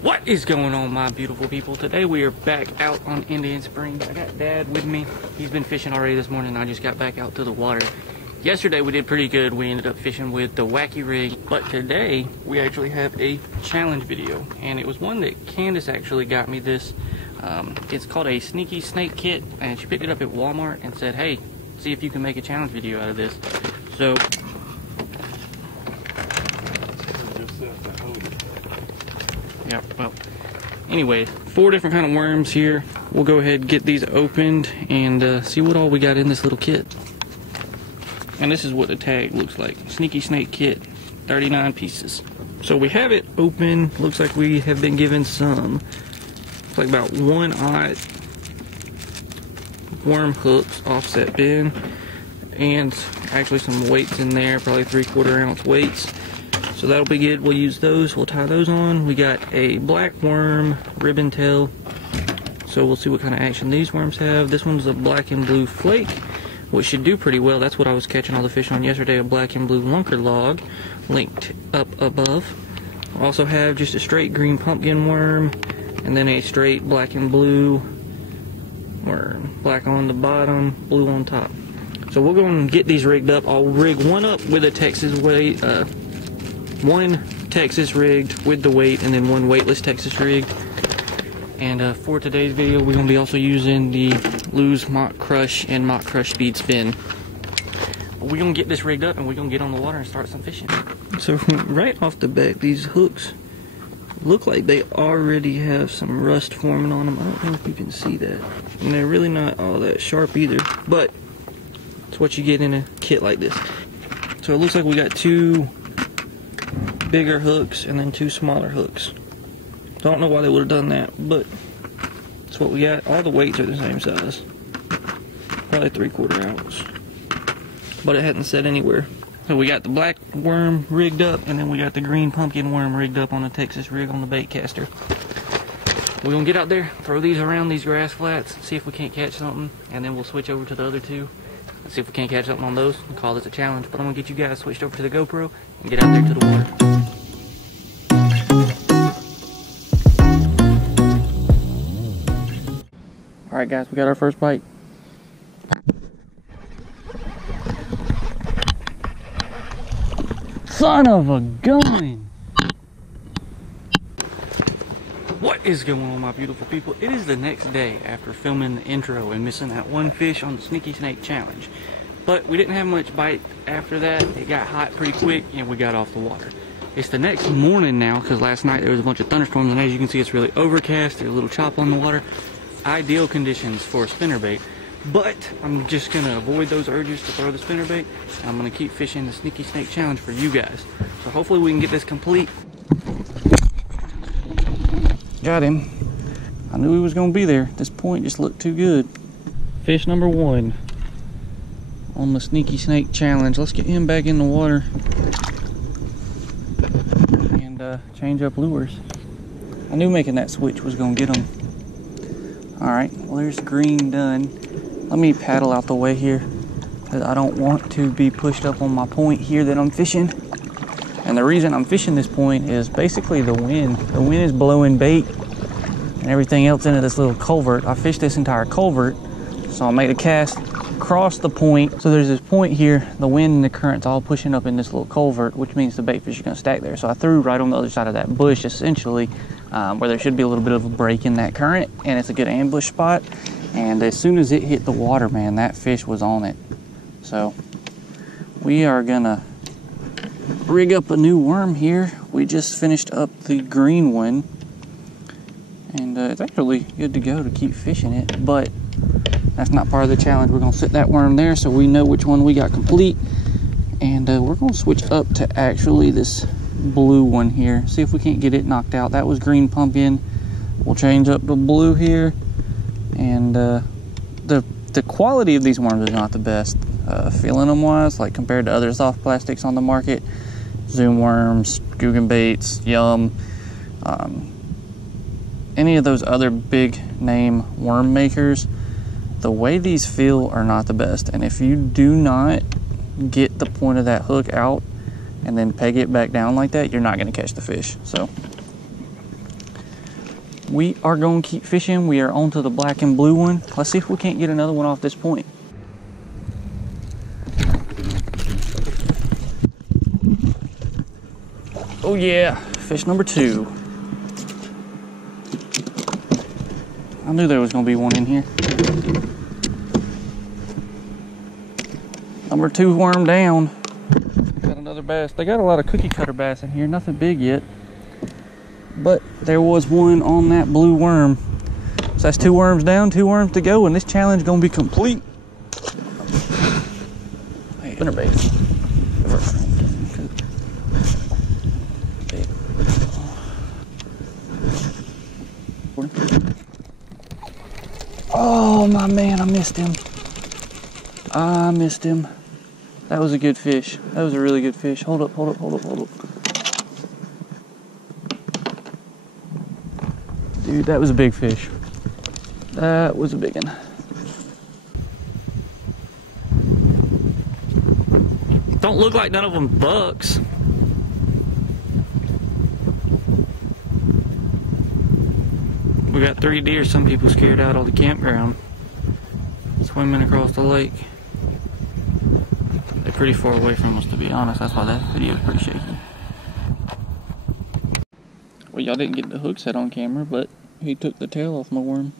What is going on, my beautiful people? Today we are back out on Indian Springs. I got Dad with me. He's been fishing already this morning. I just got back out to the water. Yesterday we did pretty good. We ended up fishing with the wacky rig. But today we actually have a challenge video. And it was one that Kandice actually got me this. It's called a sneaky snake kit. And she picked it up at Walmart and said, hey, see if you can make a challenge video out of this. So... yeah, well, anyway, 4 different kind of worms here. We'll go ahead and get these opened and see what all we got in this little kit. And this is what the tag looks like. Sneaky snake kit, 39 pieces. So we have it open. Looks like we have been given some, it's like about 1/0 worm hooks, offset bin, and actually some weights in there, probably 3/4 ounce weights. So that'll be good. We'll use those. We'll tie those on. We got a black worm ribbon tail. So we'll see what kind of action these worms have. This one's a black and blue flake, which should do pretty well. That's what I was catching all the fish on yesterday, a black and blue lunker log, linked up above. I also have just a straight green pumpkin worm, and then a straight black and blue worm. Black on the bottom, blue on top. So we'll go and get these rigged up. I'll rig one up with a Texas weight, one Texas rigged with the weight, and then one weightless Texas rigged. And for today's video, we're going to be also using the Lose Mock Crush and Mock Crush Speed Spin. But we're going to get this rigged up and we're going to get on the water and start some fishing. So right off the bat, these hooks look like they already have some rust forming on them. I don't know if you can see that. And they're really not all that sharp either, but it's what you get in a kit like this. So it looks like we got 2 bigger hooks and then 2 smaller hooks. Don't know why they would have done that, but that's what we got. All the weights are the same size, probably 3/4 ounce, but it hadn't set anywhere. So we got the black worm rigged up, and then we got the green pumpkin worm rigged up on a Texas rig on the bait caster. We're gonna get out there, throw these around these grass flats, see if we can't catch something, and then we'll switch over to the other 2. Let's see if we can't catch something on those and call this a challenge. But I'm gonna get you guys switched over to the GoPro and get out there to the water. Alright guys, we got our first bite. Son of a gun! What is going on, my beautiful people? It is the next day after filming the intro and missing that one fish on the Sneaky Snake Challenge. But we didn't have much bite after that. It got hot pretty quick and we got off the water. It's the next morning now because last night there was a bunch of thunderstorms, and as you can see it's really overcast. There's a little chop on the water. Ideal conditions for a spinnerbait. But I'm just going to avoid those urges to throw the spinnerbait. I'm going to keep fishing the Sneaky Snake Challenge for you guys. So hopefully we can get this complete. Got him. I knew he was going to be there. This point just looked too good. Fish number 1 on the Sneaky Snake Challenge. Let's get him back in the water and change up lures. I knew making that switch was going to get him. Alright, well there's green done. Let me paddle out the way here, because I don't want to be pushed up on my point here that I'm fishing. And the reason I'm fishing this point is basically the wind. The wind is blowing bait and everything else into this little culvert. I fished this entire culvert, so I made a cast across the point. So there's this point here, the wind and the current's all pushing up in this little culvert, which means the bait fish are going to stack there. So I threw right on the other side of that bush, essentially, where there should be a little bit of a break in that current, and it's a good ambush spot. And as soon as it hit the water, man, that fish was on it. So we are gonna rig up a new worm here. We just finished up the green one, and it's actually good to go to keep fishing it, but that's not part of the challenge. We're gonna sit that worm there so we know which one we got complete, and we're gonna switch up to actually this blue one here, see if we can't get it knocked out. That was green pumpkin. We'll change up to blue here, and the quality of these worms is not the best feeling them wise, like compared to other soft plastics on the market. Zoom worms, Guggen baits, Yum, any of those other big name worm makers, the way these feel are not the best. And if you do not get the point of that hook out and then peg it back down like that, you're not going to catch the fish. So We are going to keep fishing. We are on to the black and blue one. Let's see if we can't get another one off this point. Oh yeah, fish number 2. I knew there was going to be one in here. Number 2 worm down. Got another bass. They got a lot of cookie cutter bass in here. Nothing big yet. But there was one on that blue worm. So that's 2 worms down, 2 worms to go, and this challenge is going to be complete. Hey, spinnerbait. Oh my man, I missed him. I missed him. That was a good fish. That was a really good fish. Hold up, hold up, hold up, hold up. Dude, that was a big fish. That was a big one. Don't look like none of them bucks. We got 3 deer. Some people scared out of the campground, swimming across the lake. They're pretty far away from us, to be honest. That's why that video is pretty shaky. Well, y'all didn't get the hook set on camera, but he took the tail off my worm.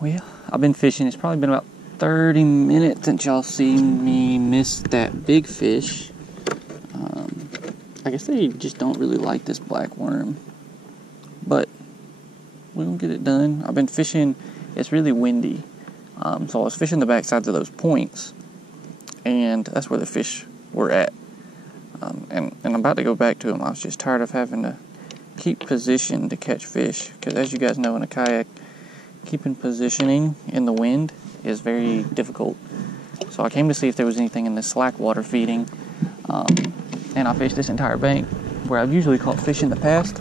Well, I've been fishing. It's probably been about 30 minutes since y'all seen me miss that big fish. I guess they just don't really like this black worm. But we're gonna get it done. I've been fishing. It's really windy. So I was fishing the back sides of those points, and that's where the fish were at. And I'm about to go back to them. I was just tired of having to keep position to catch fish, because as you guys know, in a kayak, keeping positioning in the wind is very difficult. So I came to see if there was anything in the slack water feeding, and I fished this entire bank where I've usually caught fish in the past,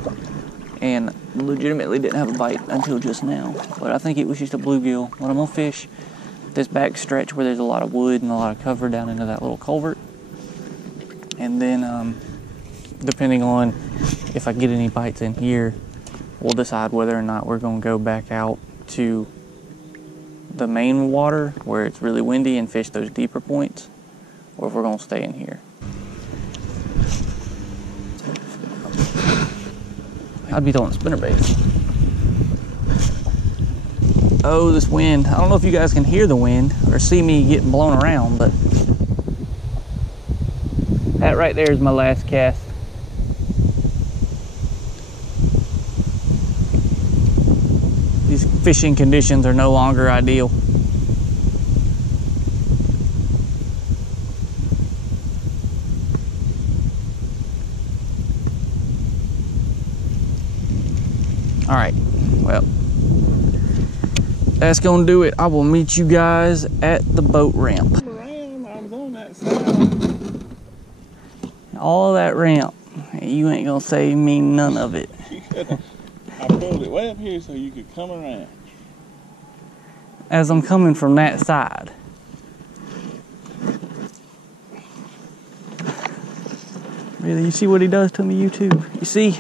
and legitimately didn't have a bite until just now. But I think it was just a bluegill. When I'm gonna fish this back stretch where there's a lot of wood and a lot of cover down into that little culvert, and then depending on if I get any bites in here, we'll decide whether or not we're gonna go back out to the main water where it's really windy and fish those deeper points, or if we're gonna stay in here. I'd be throwing spinnerbaits. Oh, this wind. I don't know if you guys can hear the wind or see me getting blown around, but that right there is my last cast. These fishing conditions are no longer ideal. All right, well, that's gonna do it. I will meet you guys at the boat ramp. I was on that side. All that ramp, you ain't gonna save me none of it. I pulled it way up here so you could come around. As I'm coming from that side. Really, you see what he does to me, YouTube? You see?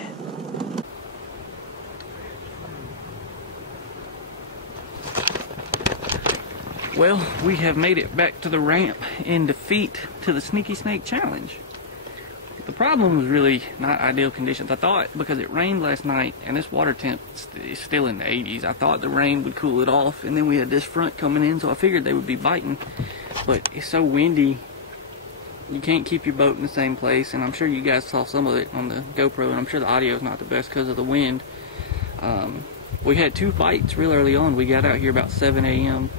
Well, we have made it back to the ramp in defeat to the Sneaky Snake Challenge. The problem was really not ideal conditions. I thought because it rained last night and this water temp is still in the 80s, I thought the rain would cool it off, and then we had this front coming in, so I figured they would be biting. But it's so windy, you can't keep your boat in the same place, and I'm sure you guys saw some of it on the GoPro, and I'm sure the audio is not the best because of the wind. We had 2 bites real early on. We got out here about 7 a.m.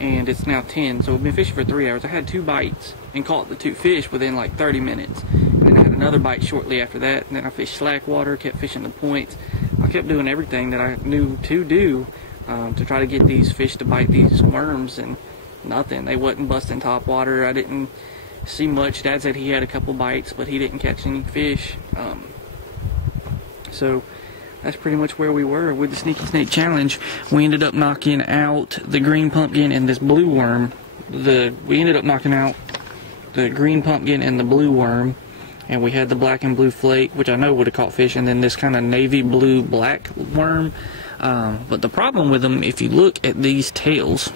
and it's now 10, so we've been fishing for 3 hours. I had 2 bites and caught the 2 fish within like 30 minutes. And then I had another bite shortly after that, and then I fished slack water, kept fishing the points. I kept doing everything that I knew to do to try to get these fish to bite these worms, and nothing. They wasn't busting top water. I didn't see much. Dad said he had a couple bites, but he didn't catch any fish. So that's pretty much where we were with the Sneaky Snake Challenge. We ended up knocking out the green pumpkin and this blue worm. We ended up knocking out the green pumpkin and the blue worm. and we had the black and blue flake, which I know would have caught fish, and then this kind of navy blue black worm. But the problem with them, if you look at these tails,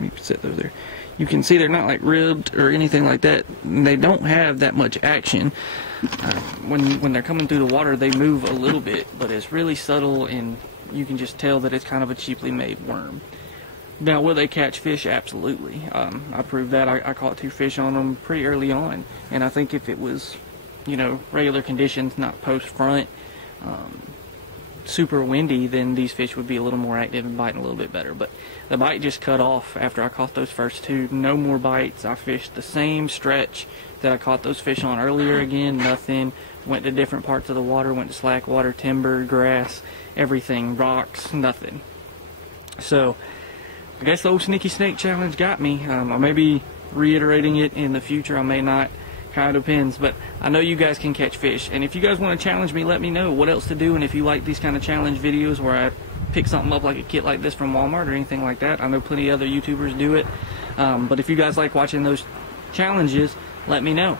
you can set those there. You can see they're not like ribbed or anything like that. They don't have that much action. When they're coming through the water, they move a little bit, but it's really subtle, and you can just tell that it's kind of a cheaply made worm. Now, will they catch fish? Absolutely. I proved that. I caught 2 fish on them pretty early on, and I think if it was, you know, regular conditions, not post-front, super windy, then these fish would be a little more active and biting a little bit better. But the bite just cut off after I caught those first 2. No more bites. I fished the same stretch that I caught those fish on earlier again. Nothing. Went to different parts of the water. Went to slack water, timber, grass, everything, rocks, nothing. So I guess the old sneaky snake challenge got me. I may be reiterating it in the future. I may not. Kind of depends, but I know you guys can catch fish, and if you guys want to challenge me, let me know what else to do. And if you like these kind of challenge videos where I pick something up like a kit like this from Walmart or anything like that, I know plenty of other YouTubers do it, but if you guys like watching those challenges, let me know.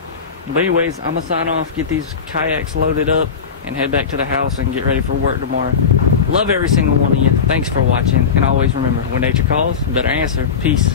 But anyways, I'm gonna sign off, get these kayaks loaded up, and head back to the house and get ready for work tomorrow. Love every single one of you. Thanks for watching, and always remember, when nature calls, better answer. Peace.